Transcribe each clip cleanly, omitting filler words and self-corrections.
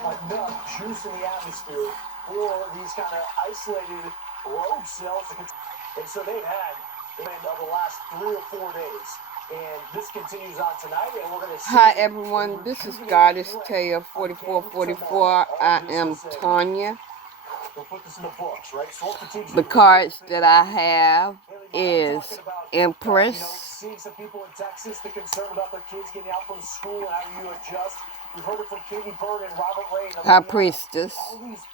enough juice in the atmosphere for these kind of isolated rogue cells to control. And so they've had the end of the last 3 or 4 days. And this continues on tonight, and we're going to see. Hi everyone, this is Goddess Taya 4444. I am Tanya. We'll put this in the books, right? So The cards that I have is Empress, seeing some people in Texas that are concerned about their kids getting out from school and how do you adjust. We've heard it from Katie Bird and Robert Ray. High Priestess, all these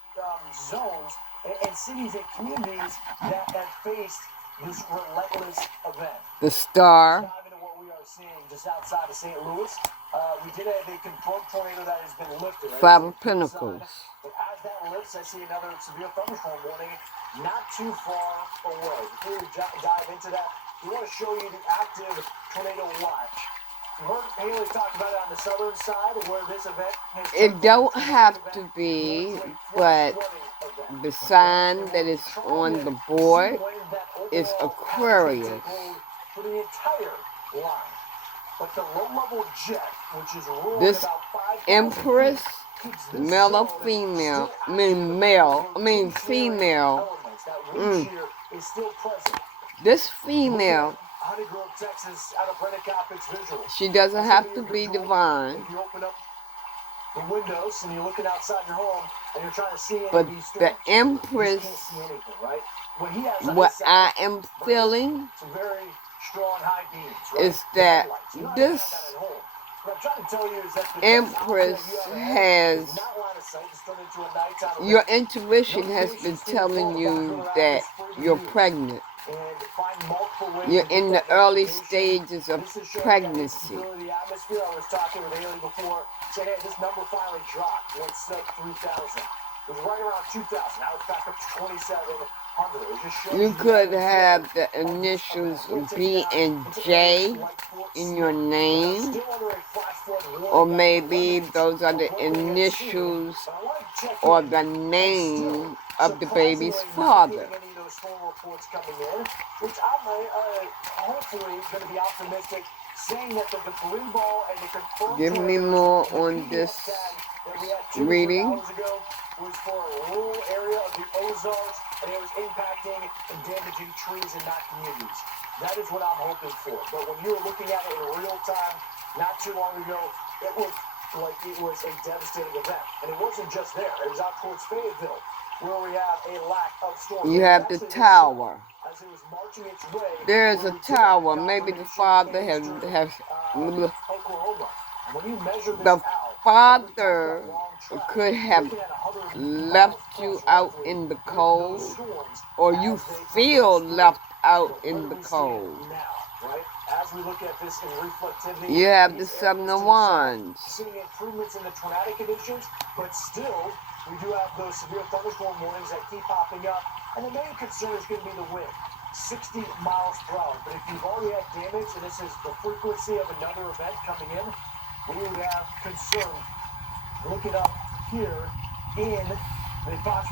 zones and cities and communities that have faced this relentless event. the Star, Dive into what we are seeing just outside of St. Louis. We did have a confirmed tornado that has been lifted. Right? 5 of Pentacles. But as that lifts, I see another severe thunderstorm warning not too far away. Before we dive into that, we want to show you the active tornado watch. You heard Haley talk about it on the southern side where this event has. It don't have to be, but the sign that is on the board is Aquarius. For the entire line. But the low-level jet, which is This Empress, male or female, female. is still present. This female, Honey Grove, Texas, out of Brennan Coppins visual. she doesn't have to be divine, If you open up the windows and you're looking outside your home and you're trying to see any but of these the storms, you Empress, can't see anything, right? What he has on what his side, I am feeling some very strong high beams, right? is that You don't this have that at home. What I'm trying to tell you is that the Empress has, not line of sight, it's turned into a nighttime your intuition has been telling you that you're pregnant. and find multiple ways You're to get in the that early information. stages of This is showing pregnancy. that the atmosphere. I was talking with Haley before, saying, hey, this number finally dropped when it sub 3,000. It was right around 2,000. Now it's back up to 2,700. It just shows You could have the initials B and J in your name, or maybe those are the initials or the name of the baby's father. Which I'm hopefully going to be optimistic, saying that the debris ball and the confirmed Give me more on this reading. Was for a rural area of the Ozarks, and it was impacting and damaging trees and not communities. That is what I'm hoping for. But when you were looking at it in real time, not too long ago, it looked like it was a devastating event. And it wasn't just there. It was out towards Fayetteville, where we have a lack of storms. You have the tower. As it was marching its way, there is a tower. Maybe the father has Oklahoma. When you measure this the out, father could have left you out in the cold, or you feel left out in the cold. As we look at this in reflectivity, you have the 7 of Wands. Seeing improvements in the tornadic conditions, but still, we do have those severe thunderstorm warnings that keep popping up. And the main concern is going to be the wind, 60 miles per hour. But if you've already had damage, and this is the frequency of another event coming in, we would have concern. Look it up here in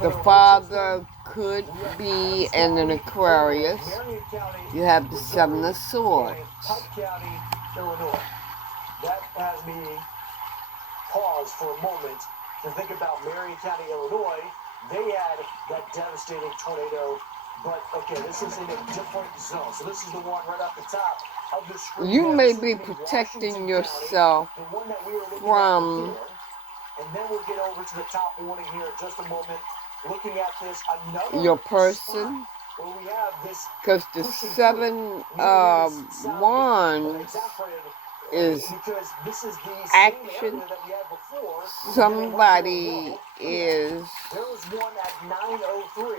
the father could be in an Aquarius. You have the 7 of Swords. Pike County, Illinois. That has me pause for a moment to think about Marion County, Illinois. They had that devastating tornado, but okay, this is in a different zone. So this is the one right off the top of the screen. You may be protecting yourself from. And then we'll get over to the top warning here in just a moment. Looking at this, another your person, where we have this, because the 7 of Wands is action. Somebody is. There was one at 9:03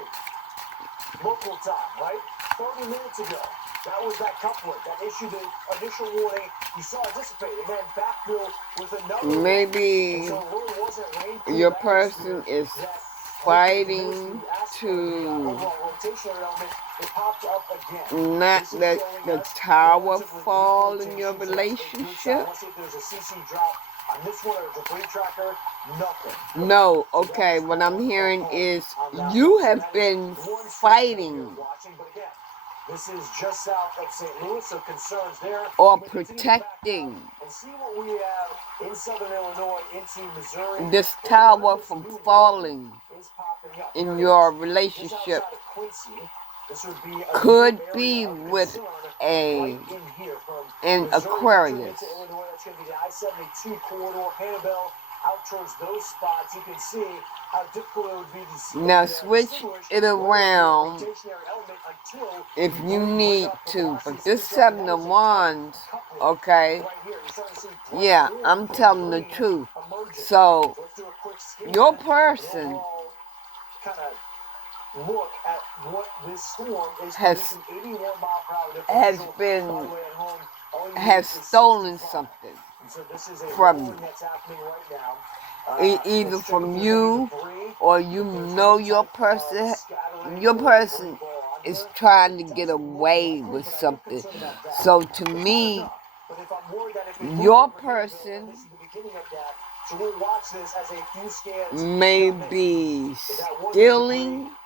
local time, right? 30 minutes ago. That was that couplet that issued the initial warning. You saw it dissipate, and then backfill with another. Maybe your person is fighting to not let the tower fall in your relationship. No, okay, what I'm hearing is you have been fighting. This is just south of St. Louis, so concerns there. Or protecting. And see what we have in southern Illinois into Missouri. this Or tower where this from new falling wave is popping up. in Here it your is. Just relationship outside of Quincy. This would be a new could area be of with concern a right in here from an Missouri entering Aquarius. into Illinois. That's going to be the I-72 corridor, Hannibal, out towards those spots. You can see how difficult it would be to see Now and switch distinguish it where it would be a around rotationary element until if you you bring need up the to, velocity but this switch up, and 7 that of is a tight wands, coupling okay, right here. You're starting to see bright yeah, orange I'm and telling the green truth. emerging. So So let's do a quick scan, your an person overall kind of look at what this storm is has producing. 81 mile per hour has differential. By been the way, at home, all you need has is stolen 65. something And so this is a from rolling that's happening right now. either Let's check if from there's any you debris, or you if there's know any your type of person. scattering Your or debris person ball on is here. trying to It get doesn't look away likely, with but I am something. concerned about that. So to It's not me, enough. But if I'm worried that if it moves your over Hannibal, and person this is the beginning of that, so we'll watch this as a few scans may come in. be If that wasn't stealing debris,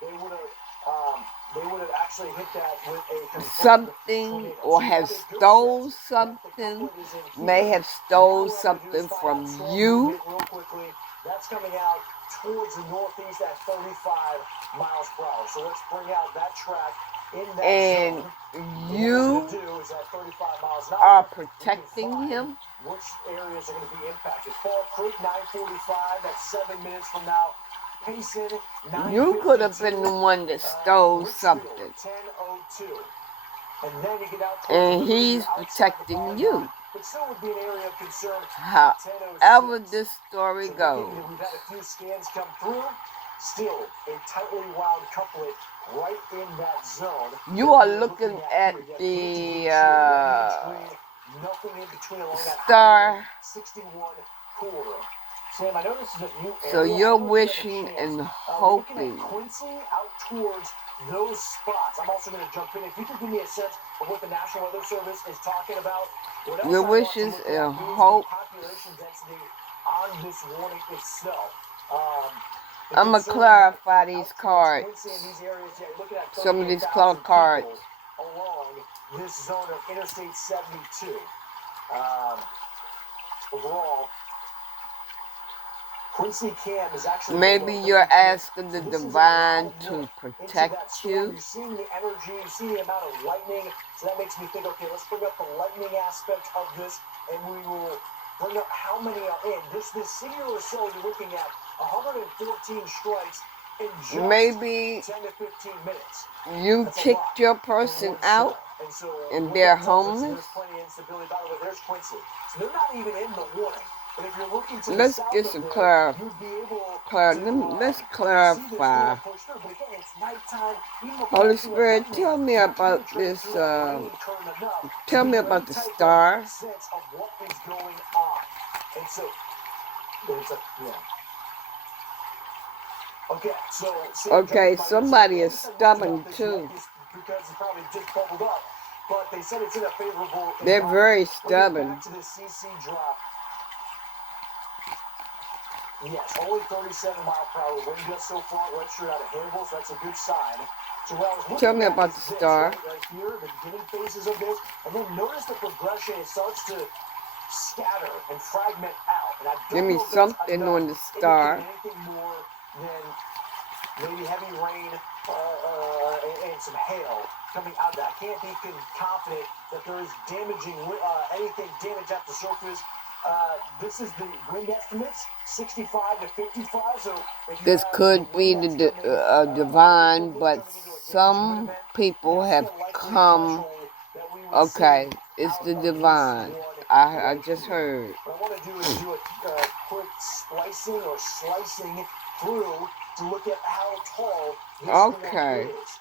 they would have actually hit that with a confirmed something tornado. or So you have have a good stole sense that the something, coupling is in may here. have Now stole what I'm going to do is something find from out storm you, movement real quickly. That's coming out towards the northeast at 35 miles per hour. So let's bring out that track in that and zone. And what we're you going to do is at 35 miles an are hour, we can protecting find him. which areas are going to be impacted. Fall Creek, 9:45. That's 7 minutes from now. Payson, You could have 9:52. been the one that stole Richfield, something, 10:02. And then you get out towards and the river, he's you're outside the protecting polygon, you. but still would be an area of concern However 10:06. this story So goes, looking, we've had a few scans come through. Still a tightly wound couplet right in that zone. you are We're looking at at here. the Nothing in between along that star. 61 corridor. Sam, I know this is a new So area. you're I don't know if you have a wishing chance. and We're looking at hoping. Quincy out towards those spots. I'm also going to jump in. If you could give me a sense of what the National Weather Service is talking about. What else Your I want to wishes look and at is the hope. population density on this warning itself. The I'm going to concern clarify out these towards cards. Quincy and these areas, yeah, looking at Some of these 38,000 cards. people along this zone of Interstate 72. Overall, Quincy Cam is actually Maybe below you're 30 feet. asking So the this is a divine lot of to work into protect that storm. you. You're seeing the energy, you're seeing the amount of lightning. So that makes me think, okay, let's bring up the lightning aspect of this, and we will bring up how many are in. This singular cell, you're looking at 114 strikes in just Maybe 10 to 15 minutes. you That's a kicked lot your for person one out cell. And so and what they're that tells us is homeless. there's plenty of instability. By the way, there's Quincy. So they're not even in the warning. But if you're looking to the Let's south get of some there, you'd be able to let's see this clarify. storm push through. But again, it's nighttime. Even Holy before Spirit, tell me about this. Tell me about the star. Sense of what is going on. And so, yeah. Okay, so Okay, somebody is stubborn too. because it probably just bubbled up. But they said it's in a favorable They're very environment. stubborn. Back to the CC drop. Yes, only 37 mile per hour wind gust so far, registered out of Hannibal, so that's a good sign. So what I was looking Tell me at about is the this, star. right here, the beginning phases of this, and then notice the progression. It starts to scatter and fragment out. And I don't Give me know if something that's on the star. anything more than maybe heavy rain and some hail coming out of that. I can't be confident that there is anything damage at the surface. This is the wind estimates, 65 to 55. So This could be the divine, but some people have come. Okay, it's the divine. I just heard. What I want to do is do a quick splicing or slicing through to look at how tall this storm is.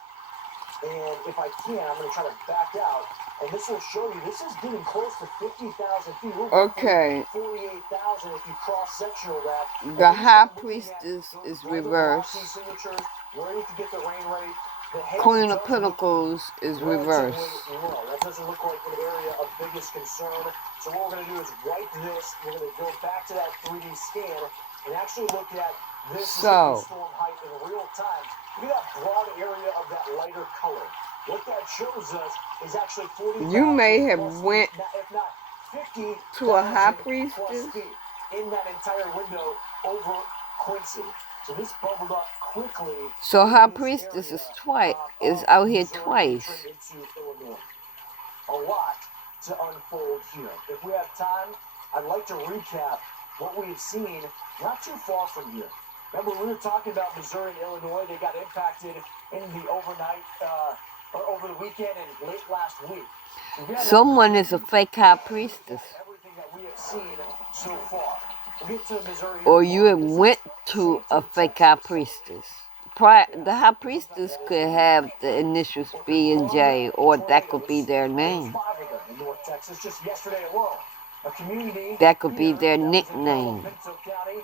And if I can, I'm going to try to back out. And this will show you, this is getting close to 50,000 feet. Okay. 48,000 if you cross-sectional that. The high priestess is reversed. Where you can get the rain rate. Queen of Pentacles is reversed. That doesn't look like an area of biggest concern. So what we're going to do is wipe this. We're going to go back to that 3D scan and actually look at this storm height in real time. Look at that broad area of that lighter color. What that shows us is actually 40,000 You may have plus went feet, if not 50 to a high plus priestess. feet. in that entire window over Quincy. So this bubbled up quickly. So High in this Priestess area, is of out here Missouri and twice. turned into Illinois. A lot to unfold here. If we have time, I'd like to recap what we've seen not too far from here. Remember, we were talking about Missouri and Illinois. They got impacted in the overnight, or over the weekend and late last week. So we had Someone is a fake High Priestess. everything that we have seen so far. We'll get to Missouri here Or in a you moment. This went is to a Stanton, fake High Texas. Priestess. The High Priestess could have the initials B and J, or that could be their name. 5 of them in North Texas just yesterday alone. A community That could be here their that was in nickname. Pinto County.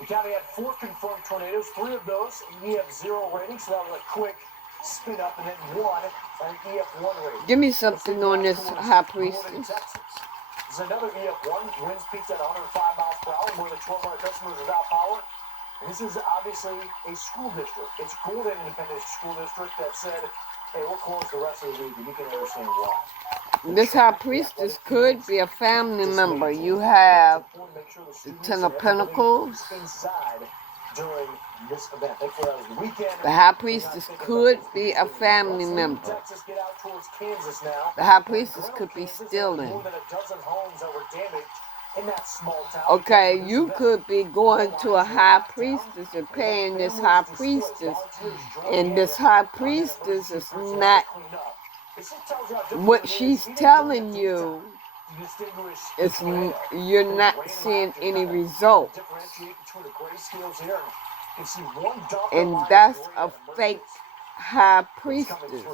The county had 4 confirmed tornadoes. 3 of those EF 0 ratings, so that was a quick spin up, and then 1 an EF 1 rating. Give me something on this High Northern Priestess. Texas. This is another EF 1. Winds peaked at 105 miles per hour. More than 1,200 customers without power. And this is obviously a school district. It's Golden Independent School District that said, hey, we'll close the rest of the week, and you can understand why. This High Priestess could be a family member. You have the Ten of Pentacles. Inside during this event. Thankfully, that was the weekend. The High Priestess could be a family member. Texas get out towards Kansas now. The High Priestess could be stealing. More than a dozen homes that were damaged in that small town. Okay, you could be going to a High Priestess and paying this High Priestess, and this High Priestess is not what she's telling you. It's you're not seeing any results, and that's a fake High Priestess.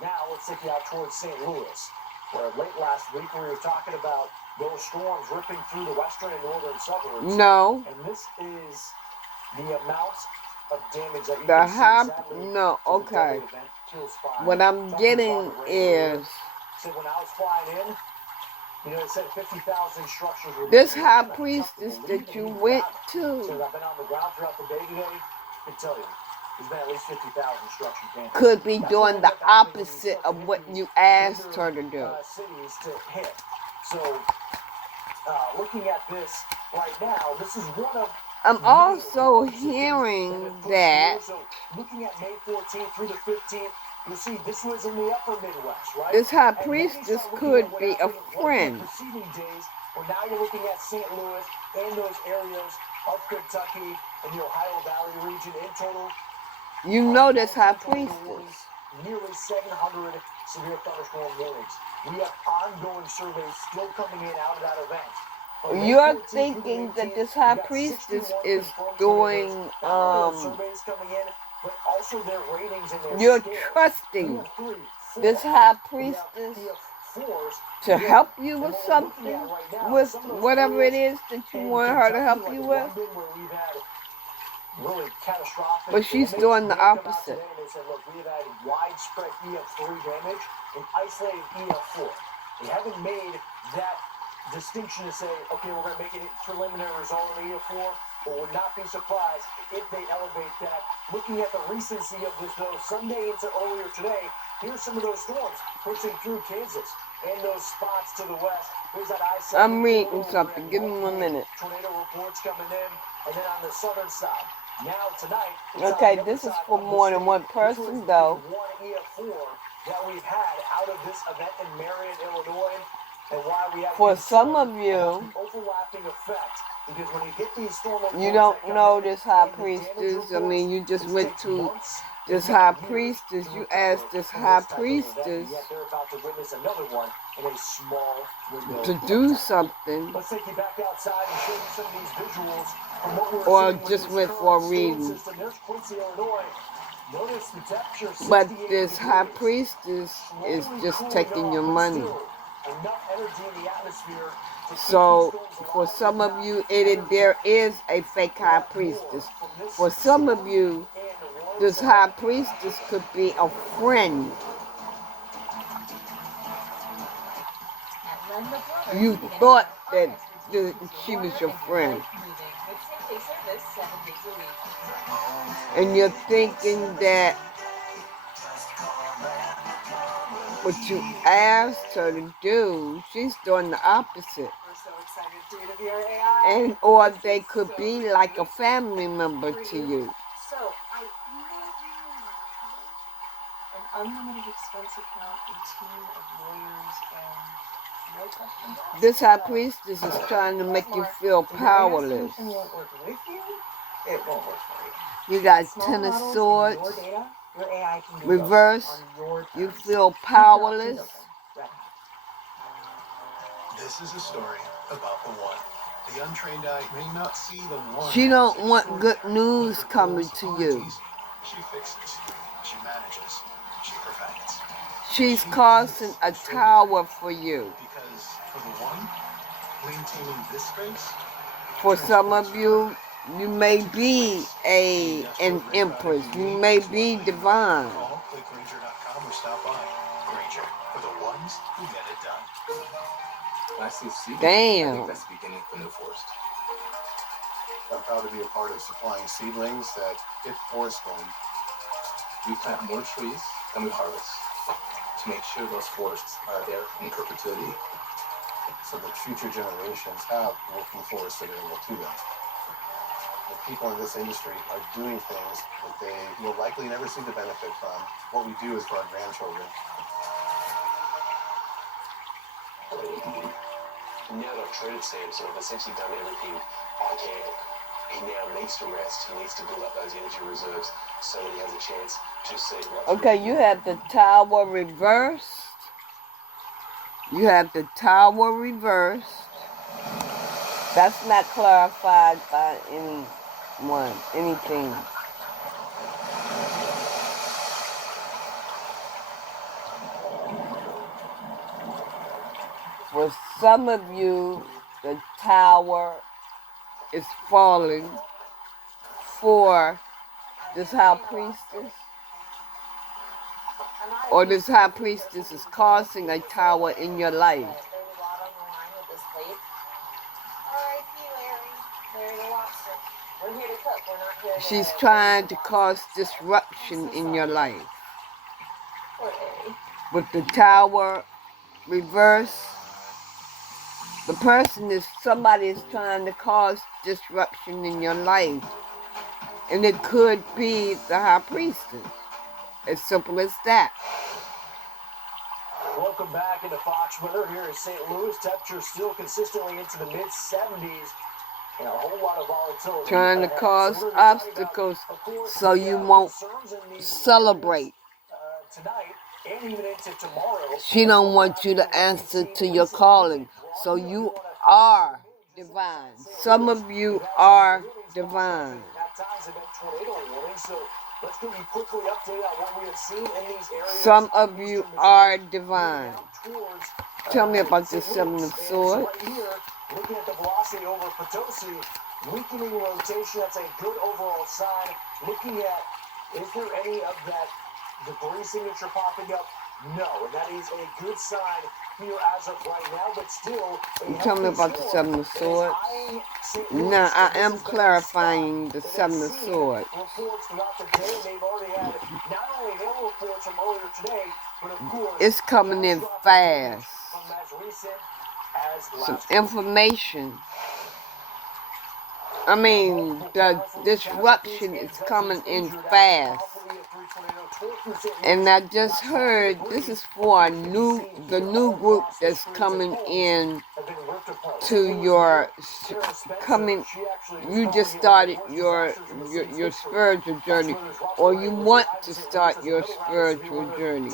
Now let's take you out towards St. Louis, where late last week we were talking about those storms ripping through the western and northern suburbs. No. And this is the amount of damage that you The can High, see. no, okay. What I'm getting is So when I was flying in, you know, it said 50,000 structures were this damaged. High Priestess that you went So to I've been on the ground throughout the day today. I can tell you, there's been at least 50,000 structures damaged. could be doing the opposite of what you asked her to do. Cities to hit. So, looking at this right now, this is one of. I'm also hearing that So, looking at May 14th through the 15th, you'll see this was in the upper Midwest, right? this High And then you Priestess start looking could at what be a happened in the friend. preceding days, where now you're looking at St. Louis and those areas of Kentucky and the Ohio Valley region in total. You know this High Priestess. Nearly 700 severe thunderstorm warnings. We have ongoing surveys still coming in out of that event. But You're May 14th thinking through that the this High 18th, Priestess 61 is confirmed doing, tornadoes. Not only the surveys coming in, but also their ratings and their you're scales. trusting We have 3, 4. this High We Priestess have 4s. to We have- help you and with what we're looking something, at right now, with some of those whatever it areas is that you in want her to Kentucky, help like you with. London, where we've had really catastrophic But she's damage. doing the They come out opposite. today and they said, look, we've had widespread EF3 damage and isolated EF4. They haven't made that distinction to say, okay, we're going to make it a preliminary result in EF4, but would not be surprised if they elevate that. Looking at the recency of this, though, Sunday into earlier today, here's some of those storms pushing through Kansas and those spots to the west. Here's that I-70. I'm reading something. Give me 1 minute. Tornado reports coming in, and then on the southern side. Now tonight. Okay, this is for more than one person, though. One EF4 that we've had out of this event in Marion, Illinois, and why we have For some of you, overlapping effect. Because when you get these storm you reports don't that come know in, this High and the damage Priestess. I mean, you just reports, went it takes to months this to High get years Priestess. to You recover asked this from High this type of event, Priestess and yet they're about to witness another one in a small window to of do time. something, Let's take you back outside and show you some of these visuals from what we're or seeing with just this went current for a storm reading. system. There's Quincy, Illinois. Notice the temperature, But 68 this High degrees. Priestess is Slowly just cooling taking off, your but money. still enough energy in the atmosphere to keep So, these storms for alive, some if of not you, energy. there is a fake High Priestess. For some of you, this High Priestess could be a friend. You thought that she was your friend. And you're thinking that what you asked her to do, she's doing the opposite. due to your AI. And or they could be like a family member to you. So I emailed you an unlimited expense account, a team of lawyers, and no questions asked. This high priestess is trying to make you feel powerless. It won't work with you. It won't work for you. You got Small Ten of models and Swords, your data, your AI can do reverse. on your You terms. feel Keep your options powerless. open. Red hat. This is a story about the one. The untrained eye may not see the one. She don't want good news coming to you. She fixes. She manages. She perfects. She's causing a tower for you. Because for the one, maintaining this space. For some of you, you may be an empress. You may be divine. Call, click Granger.com or stop by. Granger, for the ones who get it done. When I see seed, I Damn. think that's the beginning of the new forest. I'm proud to be a part of supplying seedlings that get forest going. We plant more trees than we harvest to make sure those forests are there in perpetuity. So that future generations have working forests available to them. The people in this industry are doing things that they will likely never see the benefit from. What we do is for our grandchildren. Now that traded Samson have essentially done everything I can. He now needs to rest. He needs to build up those energy reserves so that he has a chance to see right. Okay, you have the tower reversed. You have the tower reversed. That's not clarified by anything. For some of you, the tower is falling. For this high priestess, or this high priestess is causing a tower in your life. There's a lot on the line with this plate. R.I.P. Larry the lobster. We're here to cook. We're not here to... She's trying to cause disruption in your life. Poor Larry. With the tower reverse, the person is, somebody is trying to cause disruption in your life. And it could be the high priestess. As simple as that. Welcome back into Fox Weather here in St. Louis. Temperatures still consistently into the mid-70s. And a whole lot of volatility. Trying to cause So we're gonna tell you obstacles about, of course, so the, you won't concerns in these celebrate. areas, tonight and even into tomorrow. She don't want you to answer to your calling. So you are divine. Some of you are divine. At times have been tornado warnings, so let's get you quickly updated on what we have seen in these areas. Some of you are divine. Tell me about the Seven of Swords. Right here, looking at the velocity over Potosi, weakening rotation, that's a good overall sign. Looking at, is there any of that debris signature popping up? No, and that is a good sign here as of right now, but still... Tell me about the Seven of Swords. Now, I am clarifying the Seven of Swords. Reports throughout the day, they've already had not only their reports from earlier today, but of course... It's coming in fast. From as recent as Some last information. I mean, the disruption is coming in fast. And I just heard this is for the new group that's coming in to your you just started your spiritual journey, or you want to start your spiritual journey.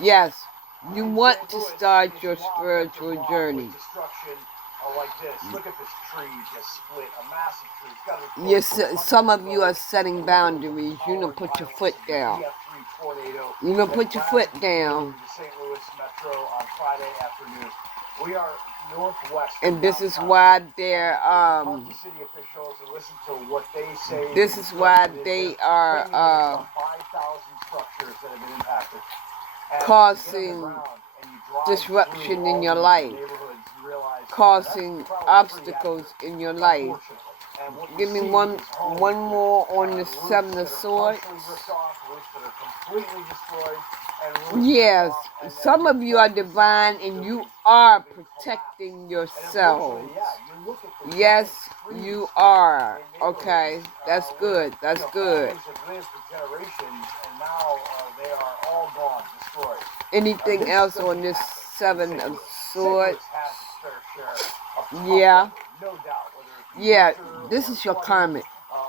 Yes, you want to start your spiritual journey. Like this. Look at this tree just split, a massive tree. It's gotta be Yes, some of you are setting boundaries. You know, put your foot down. You know, put your foot down. The St. Louis Metro on Friday afternoon. We are northwest. And this is why they're city officials and listen to what they say. This is why they are 5,000 structures that have been impacted. causing disruption in your life, causing obstacles in your life. Give me one more on the Seven of Swords. harvests that are completely destroyed and roosted Yes, off, and then some of you are divine and you are protecting and yourselves. unfortunately, yeah, you look at the Yes, trees you are. in neighborhoods, Okay, that's where, good. That's you know, good. families have lived for generations, and now they are all gone, destroyed. Anything This else doesn't on this happen in Seven St. of Louis. St. Swords? Louis has its fair share of tough Yeah. weather, no doubt, whether it be Yeah, winter this or is your flooding, karmic.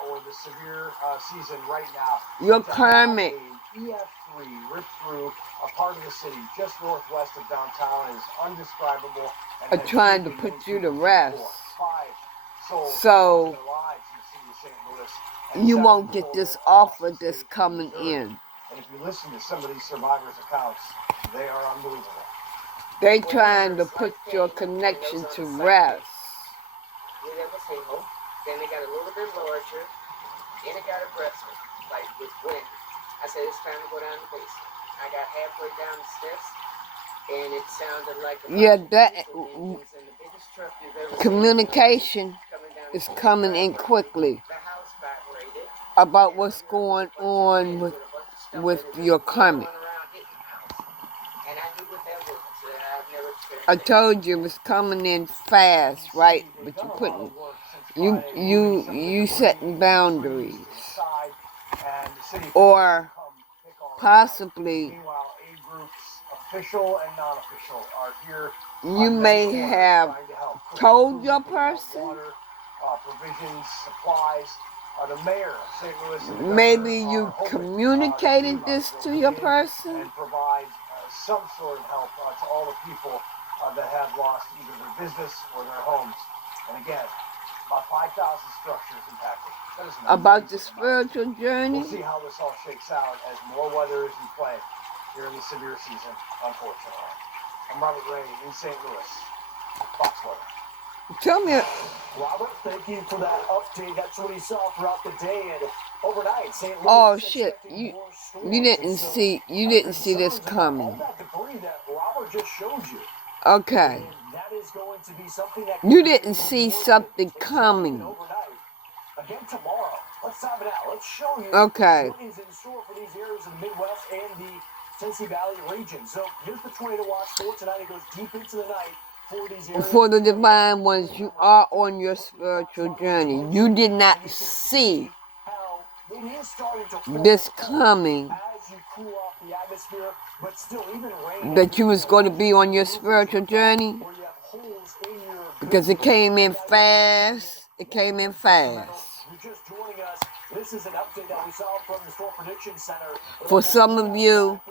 or the severe season right now. Your To have karmic. a EF3 rip through a part of the city just northwest of downtown is undescribable and Are has trying to shaken put many you to people rest. core. 5 souls have So lost their lives in the city of St. Louis, and you 7 won't get total this across offer the that's state of coming Missouri. in. And if you listen to some of these survivors' accounts, they are unbelievable. They trying to put your connection to rest. Then it was single. Then it got a little bit larger. Then it got aggressive, like with wind. I said, it's time to go down the basement. I got halfway down the steps, and it sounded like a Yeah, bunch of that diesel engines and the biggest truck you've ever communication seen coming down is the street coming in rapidly. quickly The house vibrated. about And what's under going was a bunch of on men with a bunch of stuff with in it your just karmic. going around hitting the house. And I knew what that was. I've never experienced I that. told you it's coming in fast, right? But you putting you setting boundaries, or possibly Meanwhile, aid groups, official and non-official, are here. you on may many corners have trying to help. Cooking told food, your putting out person. water, provisions, supplies. The mayor of St. Louis and the Maybe governor you are hoping, communicated FEMA this will to come your in person. and provide some sort of help to all the people that have lost either their business or their homes. And again, about 5,000 structures impacted. That is an About the amazing amount. spiritual journey. We'll see how this all shakes out as more weather is in play here in the severe season, unfortunately. I'm Robert Ray in St. Louis. Fox Weather. Tell me, Robert, thank you for that update. That's what he saw throughout the day and overnight. St. Louis oh is shit, expecting more storms. you didn't see this Concerns about coming. all that debris that Robert just showed you. Okay, And that is going to be something that you could didn't be see more something than coming. overnight. Again tomorrow. Let's time it out. Let's show you Okay. what is in store for these areas in the Midwest and the Tennessee Valley region. So here's the tornado watch for tonight. It goes deep into the night for these areas. For the divine ones, you are on your spiritual journey. You did not see How it is starting to form this coming, as you cool off the atmosphere, but still even rain. that you was going to be on your spiritual journey, Where you have holes in your because it came in fast. It came in fast. You're just joining us. This is an update that we saw from the Storm Prediction Center. For some of you,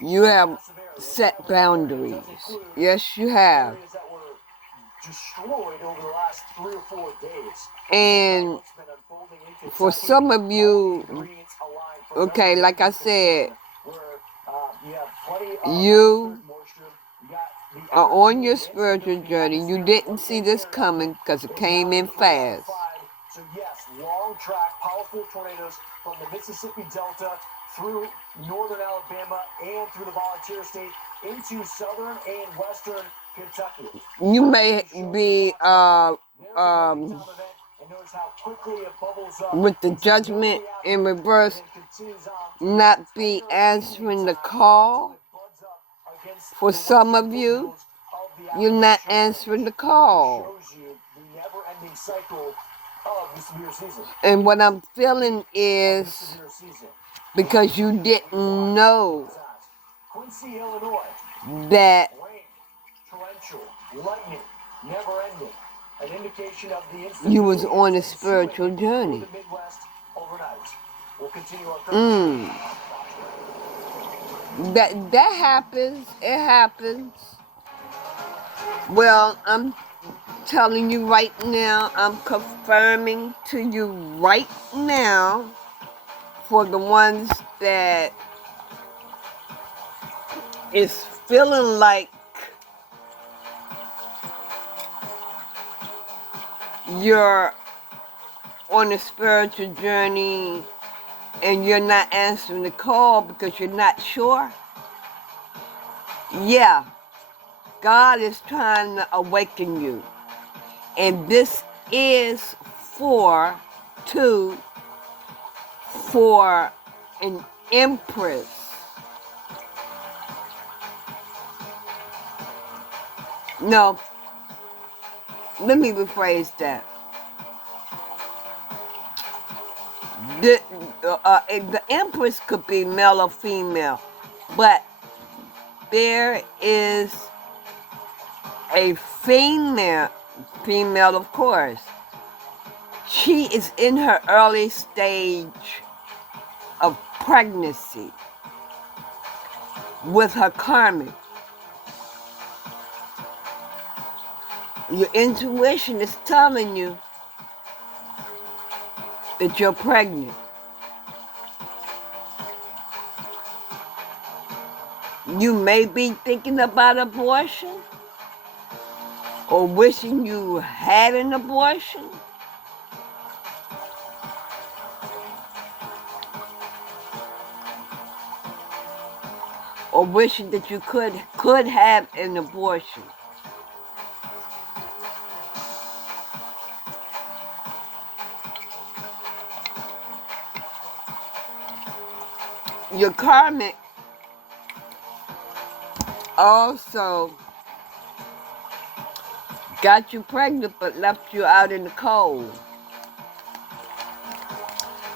you have set boundaries. Yes, you have. Areas that were destroyed over the last 3 or 4 days. And What's been unfolding in for Kentucky, some of all the you, ingredients align for okay, everything like I that's said, concerned, where, you have plenty of you moisture. You got the are on your energy spiritual density journey. You didn't see this coming because it came in fast. So yes, long track, powerful tornadoes from the Mississippi Delta through northern Alabama and through the Volunteer State into southern and western Kentucky. You may be And notice how quickly it bubbles up. with the judgment in reverse, not be answering the call. For some of you, you're not answering the call. And what I'm feeling is because you didn't know Quincy, Illinois, that rain, torrential, lightning, never ending. An indication of the you was on a spiritual journey. the Midwest overnight. We'll continue our coverage. That happens. It happens. Well, I'm telling you right now, I'm confirming to you right now for the ones that is feeling like you're on a spiritual journey and you're not answering the call because you're not sure. Yeah, God is trying to awaken you. And this is for an Empress. No, let me rephrase that. The Empress could be male or female, but there is a female, of course. She is in her early stage of pregnancy with her karmic. Your intuition is telling you that you're pregnant. You may be thinking about abortion or wishing you had an abortion. Or wishing that you could have an abortion. Your karmic also got you pregnant but left you out in the cold.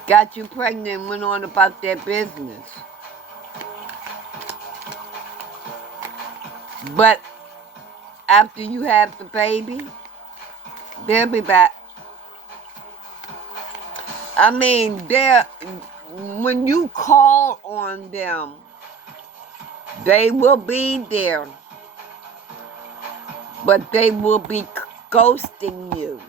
Got you pregnant and went on about their business. But after you have the baby, they'll be back. I mean, when you call on them, they will be there. But they will be ghosting you.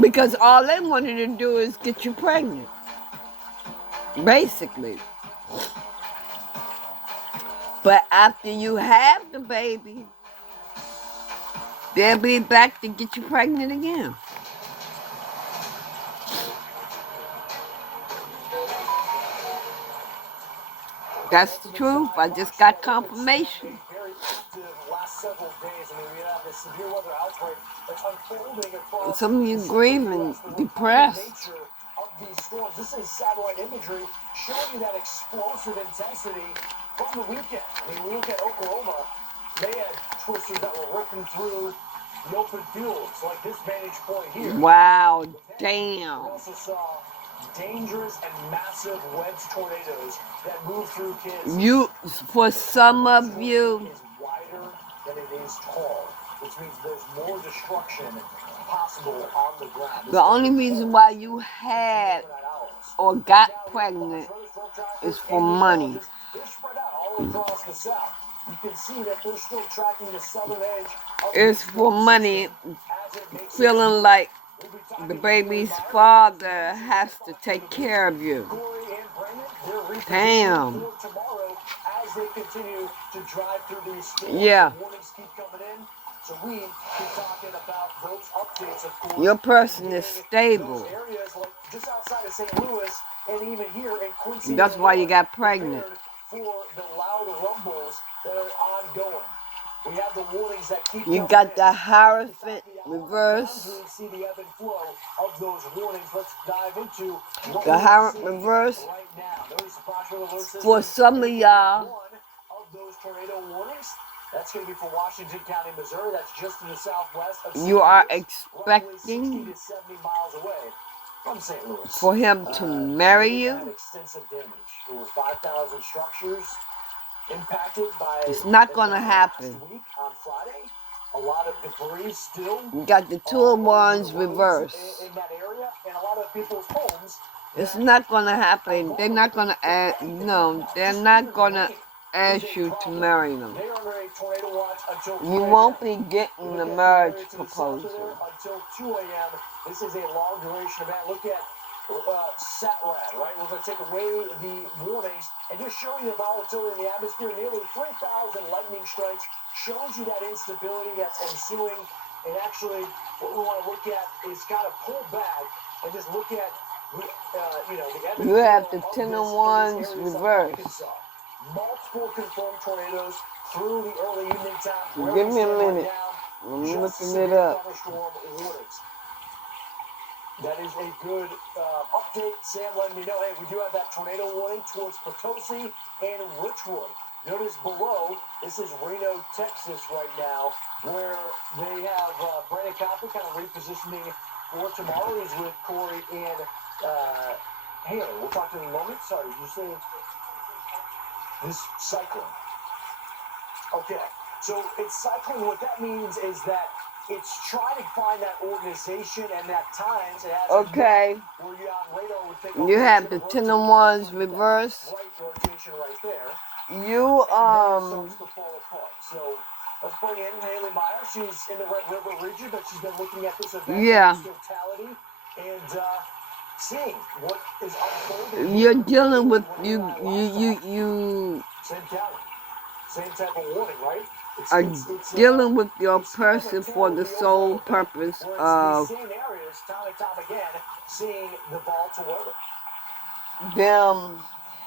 Because all they wanted to do is get you pregnant. Basically. But after you have the baby, they'll be back to get you pregnant again. That's the truth. I just got confirmation. Some of you grieving, depressed. This is satellite imagery showing you that explosive intensity from the weekend. I mean, we look at Oklahoma, they had twisters that were ripping through the open fields, like this vantage point here. Wow, damn. We also saw dangerous and massive wedge tornadoes that move through kids. For some of you, is wider than it is tall, which means there's more destruction possible on the ground. The only reason why you had or got pregnant is for money. They're spread out all across the south. You can see that they're still tracking the southern edge. It's for money, feeling like the baby's father has to take care of you. Damn. Yeah. Your person is stable. That's why you got pregnant. You got the Hierophant reverse. The Hierophant reverse. For some of y'all, that's going to be for Washington County, Missouri. That's just in the southwest of you are expecting 60 to 70 miles away from St. Louis. For him to marry you. Extensive damage. There were 5,000 structures impacted by. It's not going to happen. Week on Friday, a lot of debris still. You got the 201s reversed. In that area, and a lot of people's homes. It's not going to happen. They're not going to they're not going to ask you to marry them. You won't be getting the marriage proposal. Until 2 a.m. This is a long duration event. Look at SATRAD, right? We're going to take away the warnings and just show you the volatility in the atmosphere. Nearly 3,000 lightning strikes shows you that instability that's ensuing. And actually, what we want to look at is kind of pull back and just look at, the evidence. You have the 10-1s reversed. Multiple confirmed tornadoes through the early evening time. Where Give we me a stand right minute. now, I'm just looking it severe up. thunderstorm warnings. That is a good update. Sam letting me know, hey, we do have that tornado warning towards Potosi and Richwood. Notice below, this is Reno, Texas right now, where they have Brandon Copley kind of repositioning for tomorrow. He's with Corey and Haley. We'll talk to them in a moment. Sorry, did you say this cyclone? Okay, so it's cycling. What that means is that it's trying to find that organization, and at times it has Okay. where you on radar would think, You have the 10 and 1s reverse. right rotation right there. You, And then it starts to fall apart. So let's bring in Haley Meyer. She's in the Red River region, but she's been looking at this event Yeah. in its totality and seeing what is unfolding. You're dealing with, Same county. Same type of warning, right? are dealing with your person for the sole purpose of same areas, time and time again, seeing the volatile weather. them.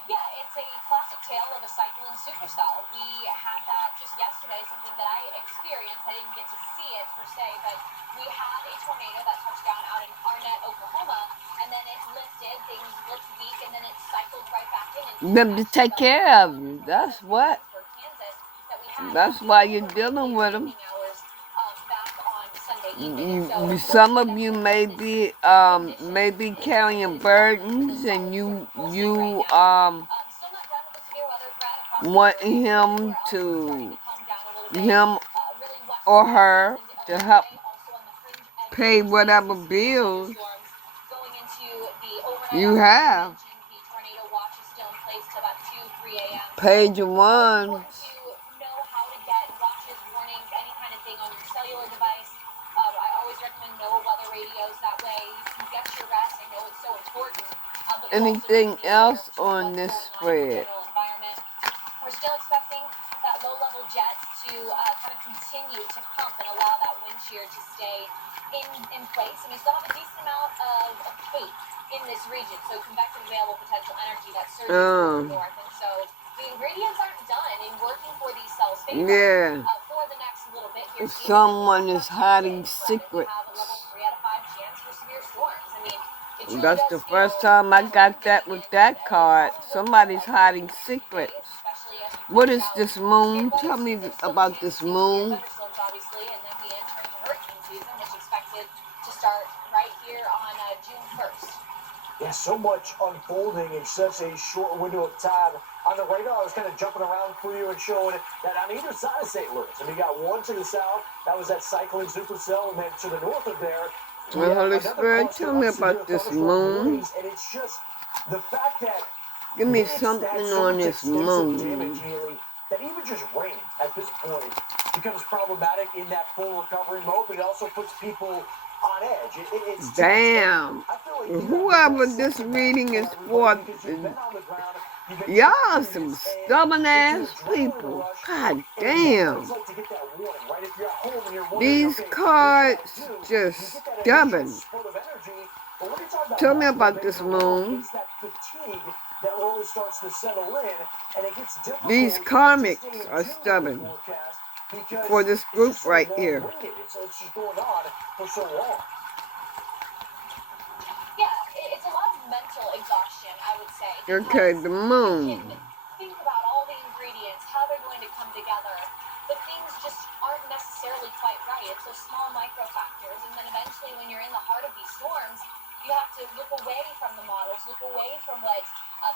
Yeah, it's a classic tale of a cyclone supercell. We had that just yesterday, something that I experienced. I didn't get to see it per se, but we had a tornado that touched down out in Arnett, Oklahoma, and then it lifted, things looked weak, and then it cycled right back in. And Them to take care of you. That's what. That's why you're dealing with them. Some of you may be carrying burdens, and you want him or her to help pay whatever bills you have. Page 1. Anything else on this spread? We're still expecting that low-level jet to kind of continue to pump and allow that wind shear to stay in place. And we still have a decent amount of cape in this region, so convective available potential energy that surges to the north. And so the ingredients aren't done in working for these cells favor for the next little bit here. Someone is hiding secrets. That's the first time I got that with that card. Somebody's hiding secrets. What is this moon? Tell me about this moon. There's so much unfolding in such a short window of time. On the radar, I was kind of jumping around for you and showing that on either side of St. Louis, and we got one to the south, that was that cyclone supercell, and then to the north of there, well, Holy Spirit, tell me about this moon. And it's just the fact that give me something on this moon. That even just rain at this point becomes problematic in that full recovery mode, but it also puts people on edge. It's damn. Like whoever this reading is for, y'all some stubborn ass people. God damn. These cards just stubborn. Tell me about this moon. These karmics are stubborn for this group right here. Yeah, it's a lot of mental exhaustion, I would say. Okay, the moon. You can think about all the ingredients, how they're going to come together, but things just aren't necessarily quite right. It's those small micro factors, and then eventually when you're in the heart of these storms, you have to look away from the models, look away from what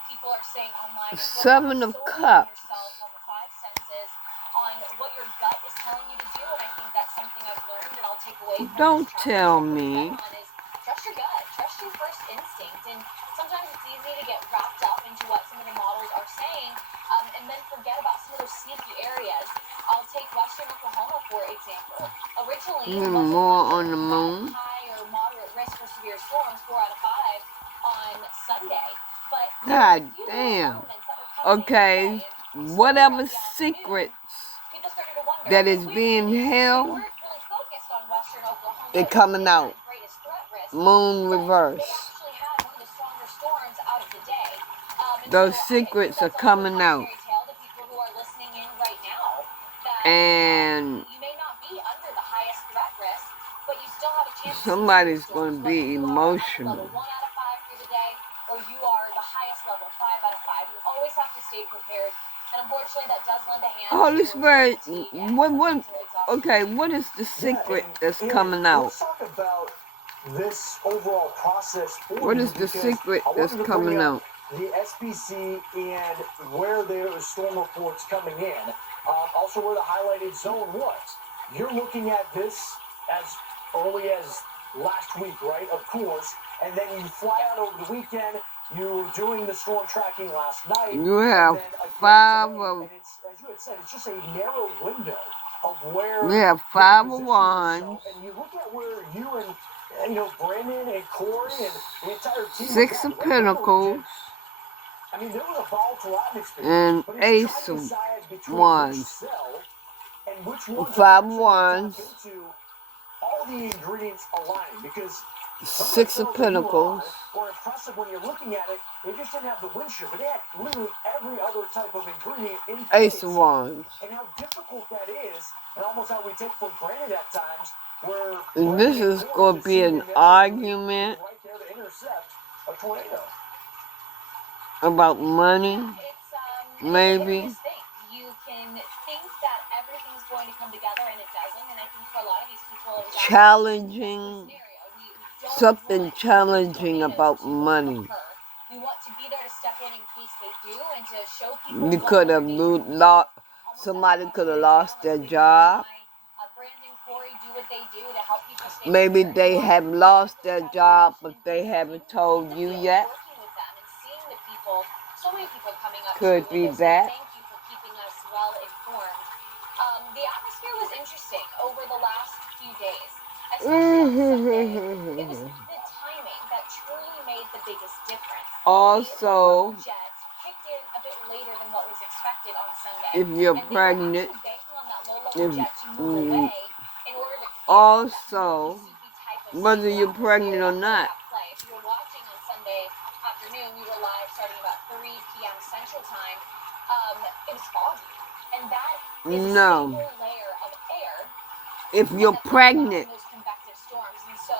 people are saying online. Seven of Cups. On the five senses, on what your gut is telling you to do, and I think that's something I've learned that I'll take away from Don't tell me. Trust your gut, trust your first instinct, and sometimes it's easy to get wrapped up into what some of the models are saying, and then forget about some of those sneaky areas. I'll take Western Oklahoma, for example. Originally, more on the moon. High or moderate risk for severe storms, 4 out of 5 on Sunday. But God damn. Okay, whatever secrets that is being held, they're coming out. Moon reverse. Those secrets are coming out. And you may not be under the highest threat risk, but you still have a chance. somebody's going to be Level emotional. 1 out of 5 through the day, or you are the highest level, 5 out of 5. You always have to stay prepared, and unfortunately, that does lend a hand. Holy to Spirit, fatigue and what, mental exhaustion. okay, what is the secret that's And coming out? let's talk about this overall process for What you, is the because secret I that's wanted to coming bring up out? the SPC and where there are storm reports coming in. Also where the highlighted zone was. You're looking at this as early as last week, right? Of course. And then you fly out over the weekend. You were doing the storm tracking last night. You have and then again 5 today, of, and it's, as you had said, it's just a narrow window of where we have you 5 of position wands, yourself. And you look at where you and Brandon and Corey and the entire team. 6 of Pentacles, I mean, there was a volatile atmosphere. and But Ace it's trying to of decide between Wands. which cell and which ones 5 are actually wands, tap into all the ingredients aligning, because 6 of Pentacles, were impressive when you're looking at it. They just didn't have the wind shear, but they had literally every other type of ingredient in place. Ace of Wands. And how difficult that is, and almost how we take for granted at times, where And this is going to be an argument right there to intercept a tornado. about money, It's maybe. it's a thing. You can think that everything's going to come together, and it doesn't. And I think for a lot of these people, it's Challenging, We don't something want challenging tornadoes about to money. occur. We want to be there to step in case they do, and to show people. You what could have motivation lost, almost somebody like could have Dallas lost their Cowboys. job. Brandon, Corey do what they do to help people stay Maybe prepared. they have lost their job, but they haven't told you yet. Working with them and seeing the people, so many people coming up Could to be you and they're saying, that. thank you for keeping us well informed. The atmosphere was interesting over the last few days, especially on Sunday. It was the timing that truly made the biggest difference. Also, The jets kicked in a bit later than what was expected on Sunday. if you're And they were pregnant, actually banking on that low-level jet to move away in order to clear also, that type of whether you're stable pregnant or atmosphere not. at play. If you were watching on Sunday afternoon, we were live starting about 3 p.m. Central Time. It was foggy, and that is a No. stable layer of air. If you're that's pregnant, allowing those convective storms, and so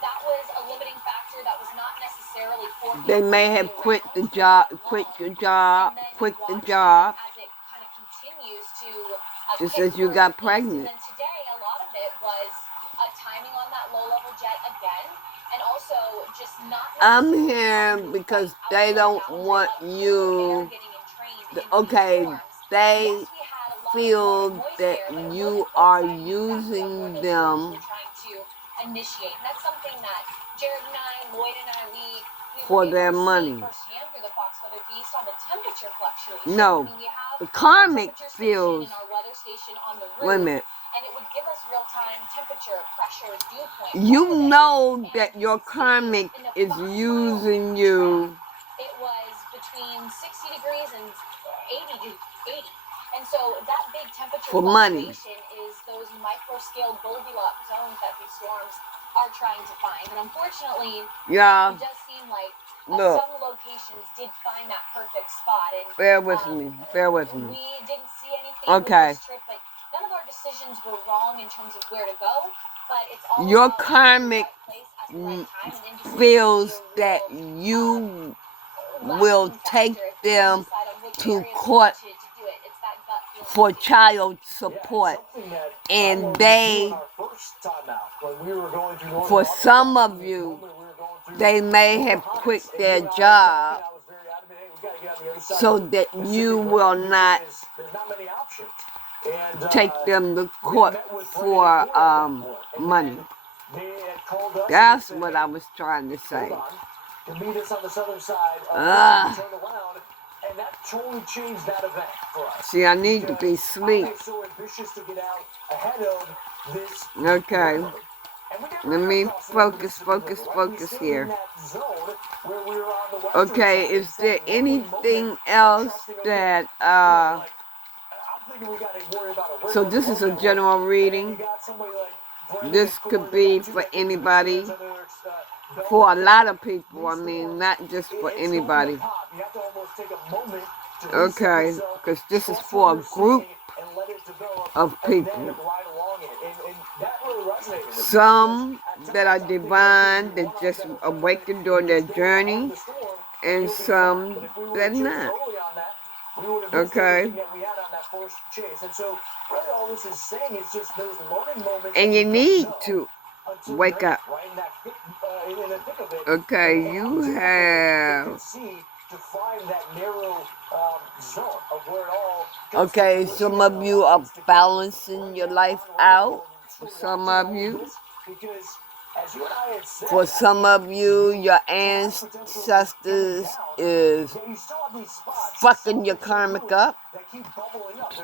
that was a limiting factor that was not necessarily forecasted. they may have quit the job, quit your job, quit the job. As it kind of continues to Just kick as you further got east. pregnant. And then today, a lot of it was timing on that low-level jet again, and also just not. I'm here because they don't want you. Okay, they feel that you are using them Initiate. And that's something that Jared and I, Lloyd and I, we for were their able to see money. firsthand through the Fox Weather Beast on the temperature fluctuations. No, I mean, we have the karmic temperature feels, station and our weather station on the roof, wait a minute, and it would give us real-time temperature, pressure, dew point. you know that your karmic is using you. It was between 60 degrees and 80. And so that big temperature For money. fluctuation is those micro-scale Goldilocks zones that these storms are trying to find. And unfortunately, Yeah, it does seem like look, some locations did find that perfect spot. And bear with me, bear with me. we didn't see anything Okay. with this trip, but none of our decisions were wrong in terms of where to go. But it's all Your about karmic the right place at the right time, and indecision feels can be a that real, you lasting will factor take if you them decide on which to areas court to do it. It's that gut feeling. for child support. And they, for some of you, they may have quit their job so that you will not take them to court for money. That's what I was trying to say. To meet us on the southern side of turn around, and that totally changed that event for us. See, I need to be asleep. I'm so ambitious to get out ahead of this. Okay. Let me focus here. Okay, is there anything else that, so this is a general reading. This could be for anybody, for a lot of people, I mean, not just for anybody. Okay, because this is for a group of and then people. ride along in it. And that really resonated with me. Some because that at are times I'm thinking divine, maybe that one just of them awaken during their because they were out of journey, the storm, and you'll be fine. But some if we would that have chased not. early on that, we would have missed Okay? everything that we had on that first chase. And so really all this is saying is just those learning moments And that you you don't need know to until wake you're up. right in that in the thick of it. Okay, And you I'm too quick, you have. can see to find that narrow zone of where it all Okay, some of you are balancing your life out. Some of you. For some of you, your ancestors is fucking your karmic up.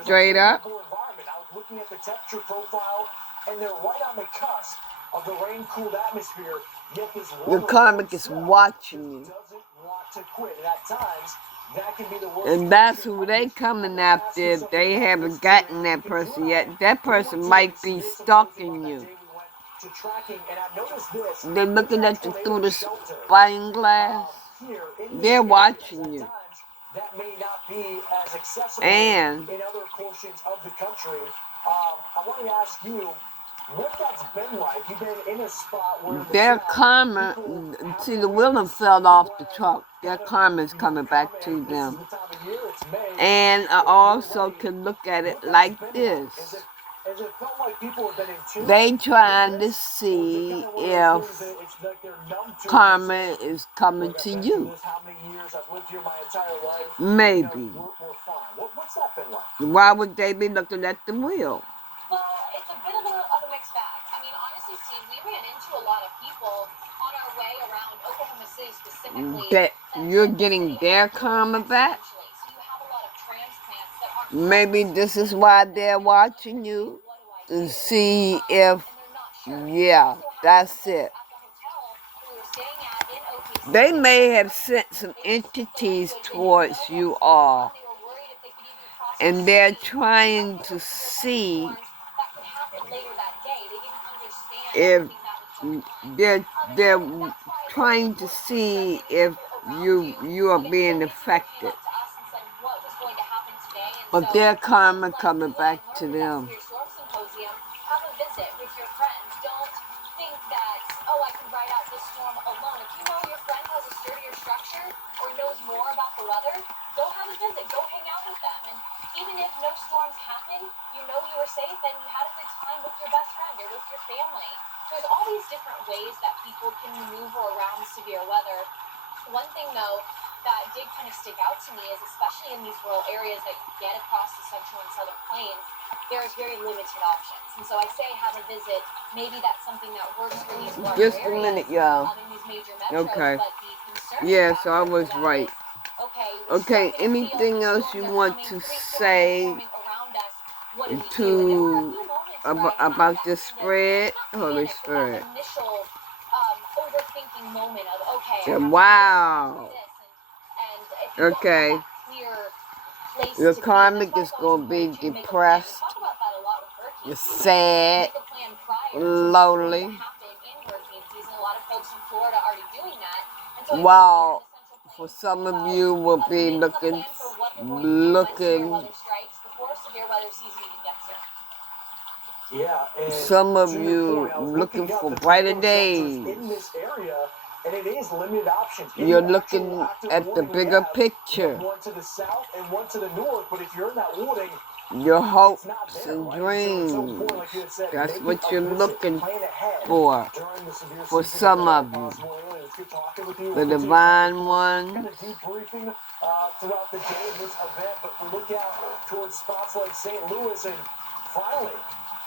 Straight up. I was looking at the temperature profile, and they're right on the cusp of the rain-cooled atmosphere. Yet this Your karmic is watching you. doesn't want to quit, and at times that can be the worst. And that's who they coming after if they haven't gotten that person yet. That person might be stalking you. They're looking at you through the spying glass. They're watching you. That may not be as accessible And in other portions of the country. I want to ask you what that's been like. You've been in a spot where their karma, see, the wheeling fell off the truck. Their karma is coming back to them. And I also can look at it like this. They trying to see if karma is coming to you. Maybe. Why would they be looking at the wheel? Well, it's a bit of a mixed bag. I mean, honestly, Steve, we ran into a lot of people on our way around Oklahoma City specifically. That you're getting their karma back? So you have a lot of transplants that aren't. Maybe this is why they're watching you. To see if, yeah, that's it. They may have sent some entities towards you all. And they're trying to see if they're trying to see if you are being affected. But their karma coming back to them. Have a visit with your friends. Don't think that, oh, I can ride out this storm alone. If you know your friend has a sturdier structure or knows more about the weather, go have a visit. Go hang out with them. And even if no storms happen, you know you were safe and you had a good time with your best friend or with your family. There's all these different ways that people can maneuver around severe weather. One thing, though, that did kind of stick out to me is, especially in these rural areas that you get across the central and southern plains, there's very limited options. And so I say have a visit. Maybe that's something that works for these larger Just a areas, minute, y'all. in these major metros, Okay. but the concern Yeah, so I factor was for that right. is, Okay, we're still anything gonna else feel you the want storms to are coming, say forming around us. What do we do? And there were a few moments where I about had this that spread? not Holy panic, but Spirit. that initial overthinking moment of, okay, I Yeah, have to do wow. this, and if you don't have Okay. that clear place Your to be, karmic that's is why it's always going to be important to make a plan. We depressed, talk about that a lot with hurricane you're season. sad, Make a plan prior to what's going lonely. to happen in hurricane season. A lot of folks in Florida are already doing that. And so While for some of you will be looking, Yeah, and some of to your you point, I was looking up for the brighter tornado shelters days. in this area, and it is limited options. You're In the actual looking active at the warning we bigger have picture. one to the south and one to the north, but if you're in that warning, Your it's hopes not there, and right? So it's so dreams. important, like you had said, That's make what a you're visit, looking plan ahead for. during the severe For season some if at of all you. possible. Anyway, it's good talking with you. The We'll continue divine kind ones. of debriefing throughout the day of this event, but we look out towards spots like St. Louis, and finally,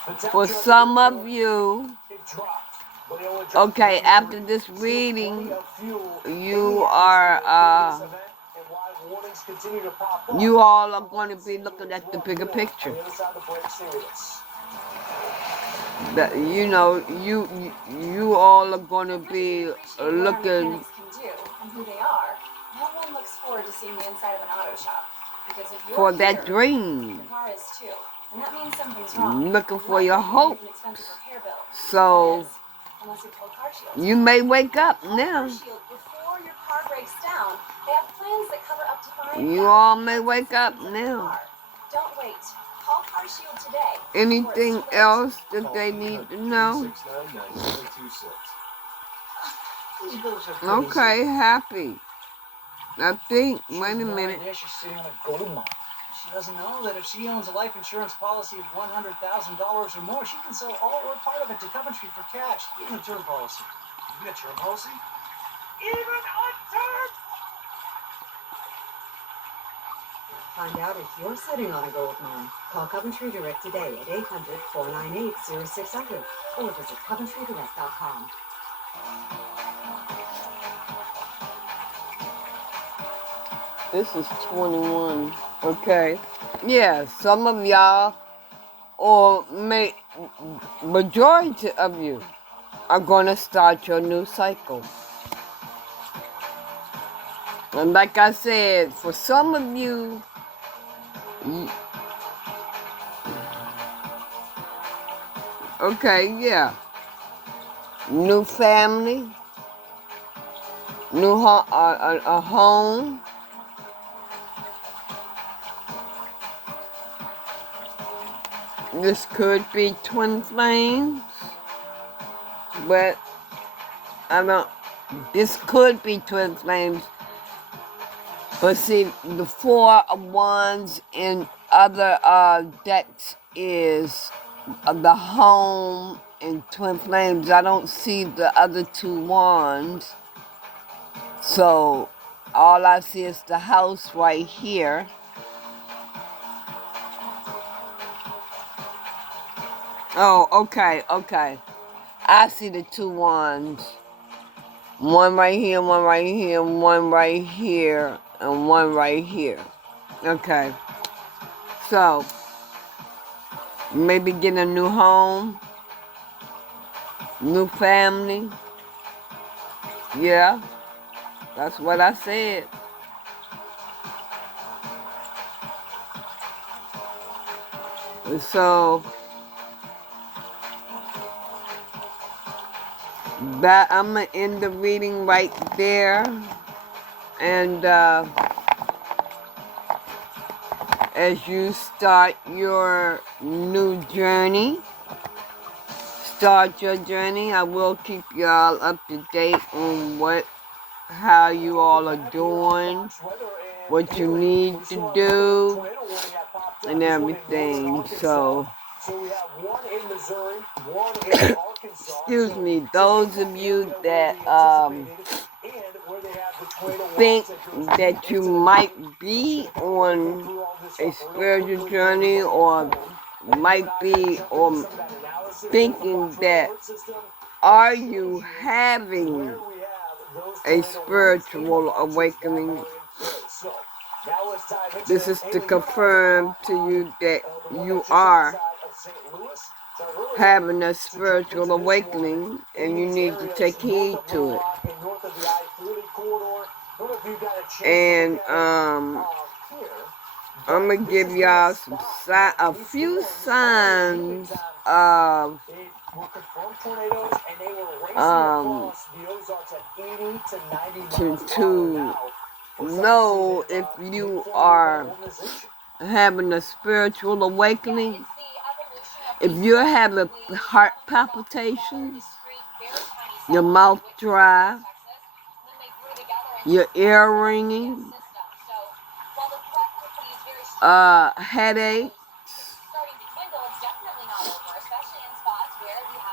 the For temperature some of you, it dropped. But it only dropped okay, to after 83. this Still reading, plenty of fuel in you the are, atmosphere for this event, and why warnings continue to pop up. you all are going to be looking at the bigger picture. On the other side of the break, stay with us. That, you know, you all are going to be looking Mechanics can do and who they are. No one looks forward to seeing the inside of an auto shop. Because if you're for that here, dream, the car is too. And that means something's wrong. looking for your Likely hope. an expensive repair bill. So That is, unless you pull car shield. you may wake up Call now. Car Shield before your car breaks down. They have plans that cover up to 5,000 You all may parts wake and up systems of your now. car. Don't wait. Call Car Car Shield today. Anything else that they need to know? 369-9926. These bills are pretty Okay, happy. I think, She wait has a no minute. idea she's sitting on a gold mine. She doesn't know that if she owns a life insurance policy of $100,000 or more, she can sell all or part of it to Coventry for cash, even a term policy. You got term policy? Even a term! Find out if you're sitting on a gold mine. Call Coventry Direct today at 800-498-0600 or visit CoventryDirect.com. This is 21. Okay. Yeah, some of y'all, or majority of you, are going to start your new cycle. And like I said, for some of you, okay, yeah. New family, new a home. This could be twin flames, but I don't. This could be twin flames, but see, the 4 of Wands in other decks is the home and twin flames. I don't see the other 2 wands, so all I see is the house right here. Oh, okay. I see the 2 wands. One right here, one right here, one right here, and one right here. Okay. So, maybe get a new home, new family. Yeah, that's what I said. So, that I'm gonna end the reading right there, and as you start your new journey, start your journey, I will keep y'all up to date on how you all are doing, what you need to do, and everything. So excuse me, those of you that think that you might be on a spiritual journey, or might be thinking that, are you having a spiritual awakening? This is to confirm to you that you are having a spiritual awakening, and you need to take heed to it. And I'm gonna give y'all a few signs of to know if you are having a spiritual awakening. If you're having heart palpitations, your mouth dry, your ear ringing, headache,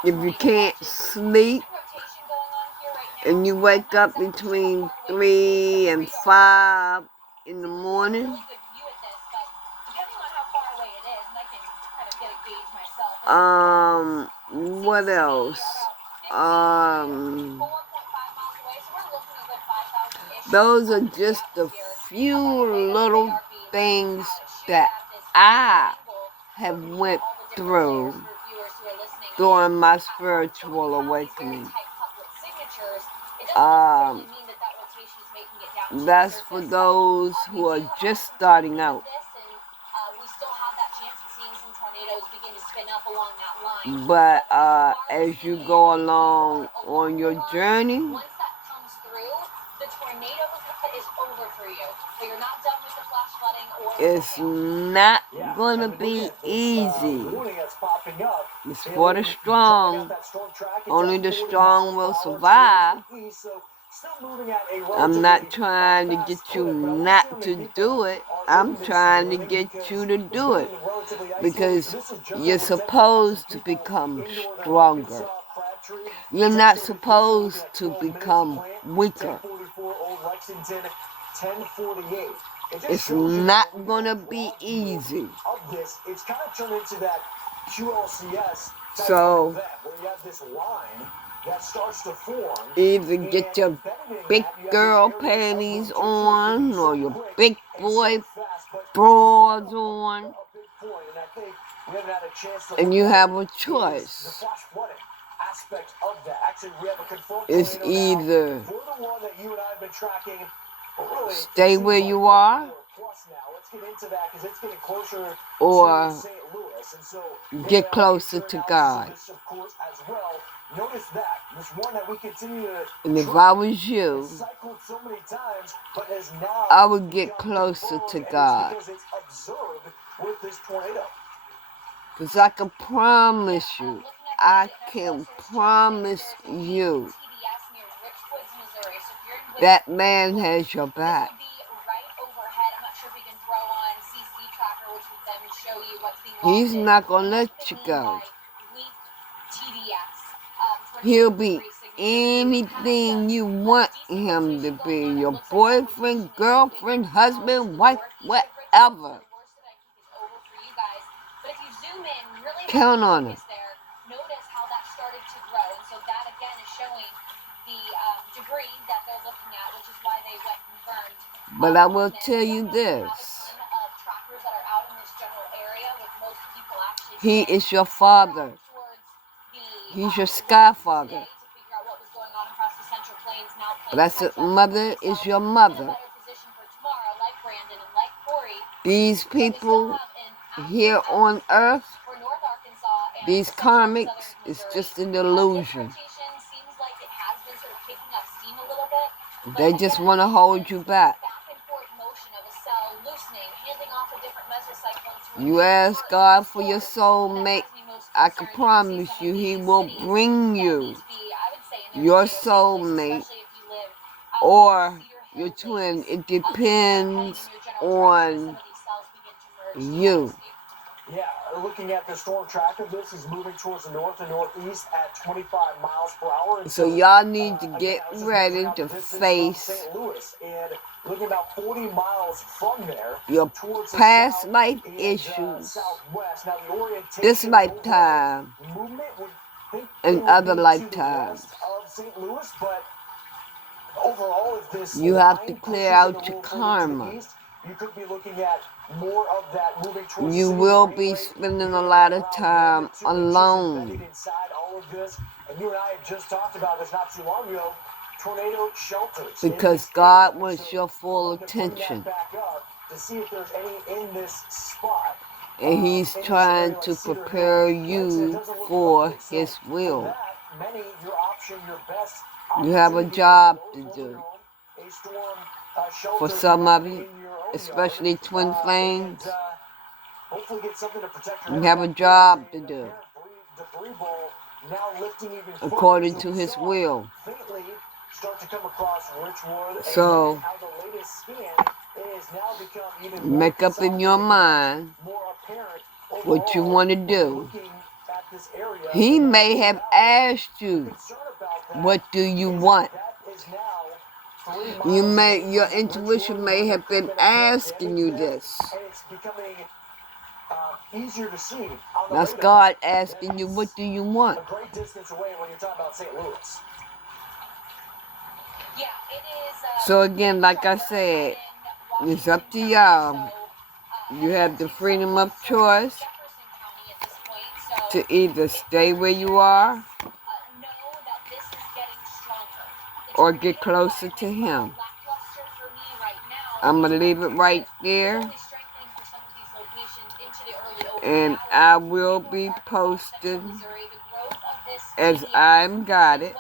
if you can't sleep and you wake up between 3 and 5 in the morning, what else? Those are just a few little things that I have went through during my spiritual awakening. That's for those who are just starting out. But as you go along on your journey, once that comes through, the tornado is over for you. But you're not done with the flash flood It's not gonna be easy. It's for the strong. Only the strong will survive. I'm not trying to get you not to do it. I'm trying to get you to do it. Because you're supposed to become stronger. You're not supposed to become weaker. It's not gonna be easy. It's kind of turned into that QLCS So where you have this line that starts to form. Either get your big girl panties on or your big boy bras on, and you have a choice. It's either stay where you are or get closer to God. And if I was you, I would get closer to God. Because I can promise you, that man has your back. He's not going to let you go. He'll be anything you want him to be. Your boyfriend, girlfriend, husband, wife, whatever. Count on him. Notice how that started to grow, and so that again is showing the degree that they're looking at, which is why they went confirmed. But I will tell you this. He is your father. He's your sky father. But I said, mother is your mother. These people here on earth, these karmics, is just an illusion. They just want to hold you back. You ask God for your soulmate, I can promise you He will bring you your soulmate or your twin. It depends on you. Yeah, looking at the storm track of this is moving towards the north and northeast at 25 miles per hour. So y'all need to get ready to face St. Louis, and looking about 40 miles from there, your past life issues, this lifetime, and other lifetimes. You have to clear out your karma. You could be looking at more of that moving towards you will be spending a lot of time alone. Inside all of this, and you and I had just talked about this not too long ago. Tornado shelters. Because God wants your full attention. To see if there's any in this spot. And He's trying to prepare you for His will. You have a job to do. For some of you, especially twin flames, you have a job to do according to His will. So, make up in your mind what you want to do. He may have asked you, what do you want? Your intuition may have been asking you this. That's God asking you, what do you want? So again, like I said, it's up to y'all. You have the freedom of choice to either stay where you are or get closer to Him. I'm going to leave it right there. And I will be posting as I'm guided.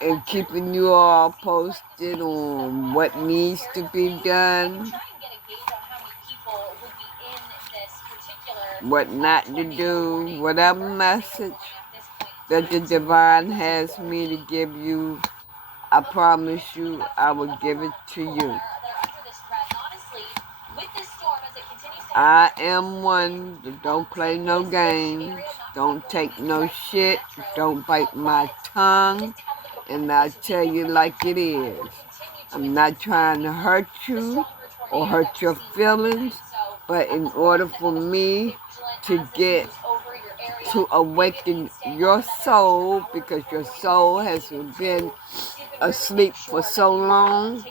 and keeping you all posted on what needs to be done, what not to do, whatever message that the divine has me to give you, I promise you I will give it to you. I am one that don't play no games, don't take no shit, don't bite my tongue, and I tell you like it is. I'm not trying to hurt you or hurt your feelings, but in order for me to awaken your soul, because your soul has been asleep for so long,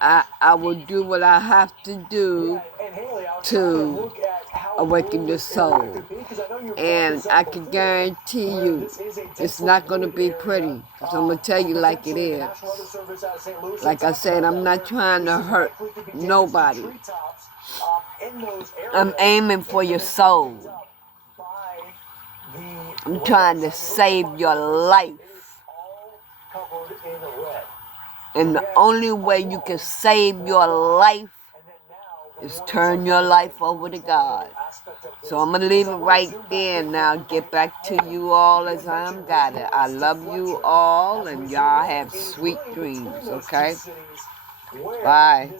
I will do what I have to do to awaken your soul. And I can guarantee you, it's not going to be pretty, because I'm going to tell you like it is. Like I said, I'm not trying to hurt nobody. I'm aiming for your soul. I'm trying to save your life. And the only way you can save your life is turn your life over to God. So I'm going to leave it right there and now get back to you all as I'm got it. I love you all and y'all have sweet dreams, okay? Bye.